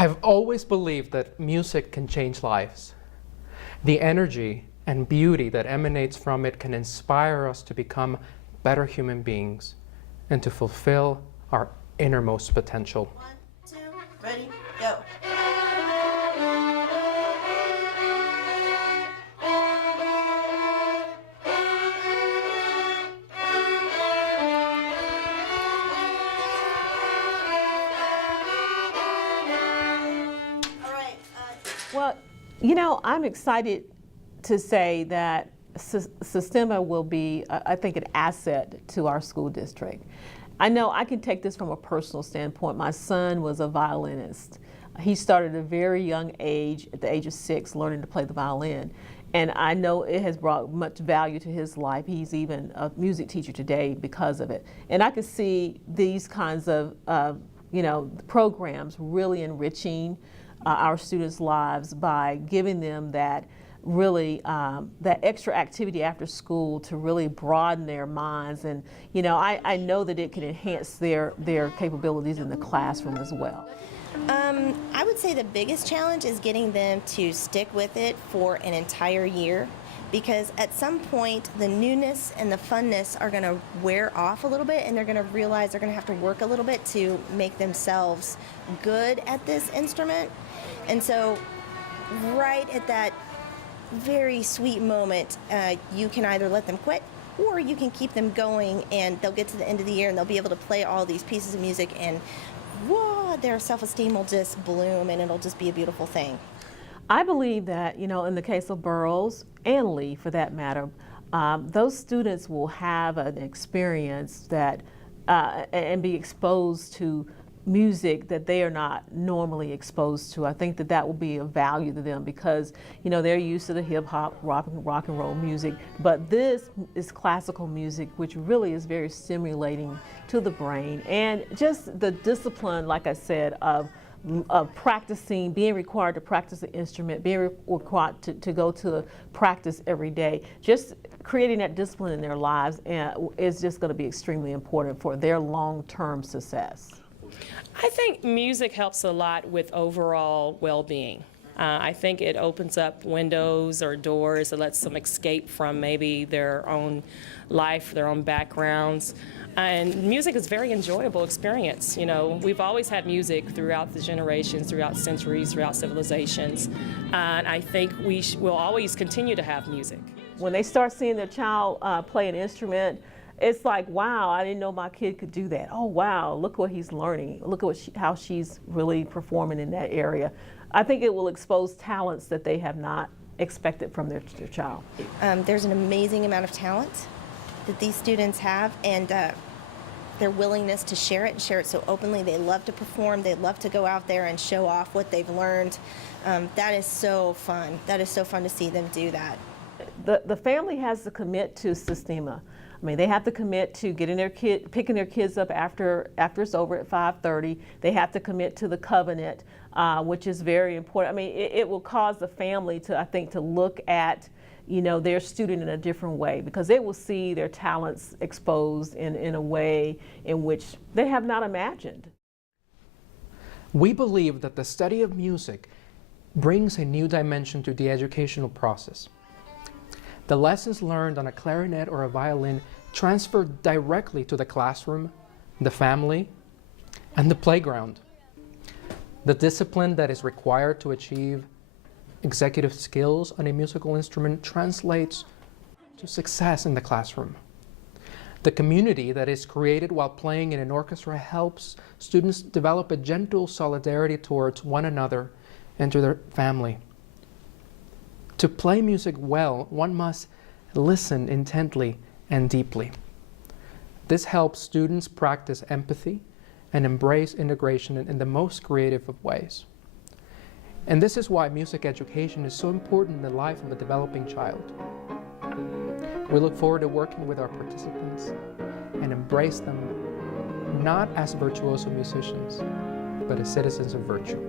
I've always believed that music can change lives. The energy and beauty that emanates from it can inspire us to become better human beings and to fulfill our innermost potential. 1, 2, ready, go. Well, you know, I'm excited to say that Sistema will be, I think, an asset to our school district. I know I can take this from a personal standpoint. My son was a violinist. He started at a very young age, at the age of 6, learning to play the violin. And I know it has brought much value to his life. He's even a music teacher today because of it. And I can see these kinds of, you know, programs really enriching our students' lives by giving them that really that extra activity after school to really broaden their minds. And you know, I know that it can enhance their capabilities in the classroom as well. I would say the biggest challenge is getting them to stick with it for an entire year, because at some point the newness and the funness are going to wear off a little bit, and they're going to realize they're going to have to work a little bit to make themselves good at this instrument. And so right at that very sweet moment, you can either let them quit or you can keep them going, and they'll get to the end of the year and they'll be able to play all these pieces of music, and whoa, their self-esteem will just bloom, and it'll just be a beautiful thing. I believe that, you know, in the case of Burroughs and Lee for that matter, those students will have an experience that and be exposed to music that they are not normally exposed to. I think that that will be of value to them because, you know, they're used to the hip hop, rock and roll music, but this is classical music, which really is very stimulating to the brain, and just the discipline, like I said, of practicing, being required to practice the instrument, being required to go to practice every day. Just creating that discipline in their lives is just going to be extremely important for their long-term success. I think music helps a lot with overall well-being. I think it opens up windows or doors. It lets them escape from maybe their own life, their own backgrounds. And music is a very enjoyable experience. You know, we've always had music throughout the generations, throughout centuries, throughout civilizations. And I think we will always continue to have music. When they start seeing their child play an instrument, it's like, wow, I didn't know my kid could do that. Oh, wow, look what he's learning. Look at how she's really performing in that area. I think it will expose talents that they have not expected from their child. There's an amazing amount of talent that these students have, and their willingness to share it and share it so openly. They love to perform. They love to go out there and show off what they've learned. That is so fun. That is so fun to see them do that. The family has to commit to Sistema. I mean, they have to commit to getting picking their kids up after it's over at 5:30. They have to commit to the covenant, which is very important. I mean, it will cause the family to, I think, to look at, you know, their student in a different way, because they will see their talents exposed in a way in which they have not imagined. We believe that the study of music brings a new dimension to the educational process. The lessons learned on a clarinet or a violin transfer directly to the classroom, the family, and the playground. The discipline that is required to achieve executive skills on a musical instrument translates to success in the classroom. The community that is created while playing in an orchestra helps students develop a gentle solidarity towards one another and to their family. To play music well, one must listen intently and deeply. This helps students practice empathy and embrace integration in the most creative of ways. And this is why music education is so important in the life of a developing child. We look forward to working with our participants and embrace them not as virtuoso musicians, but as citizens of virtue.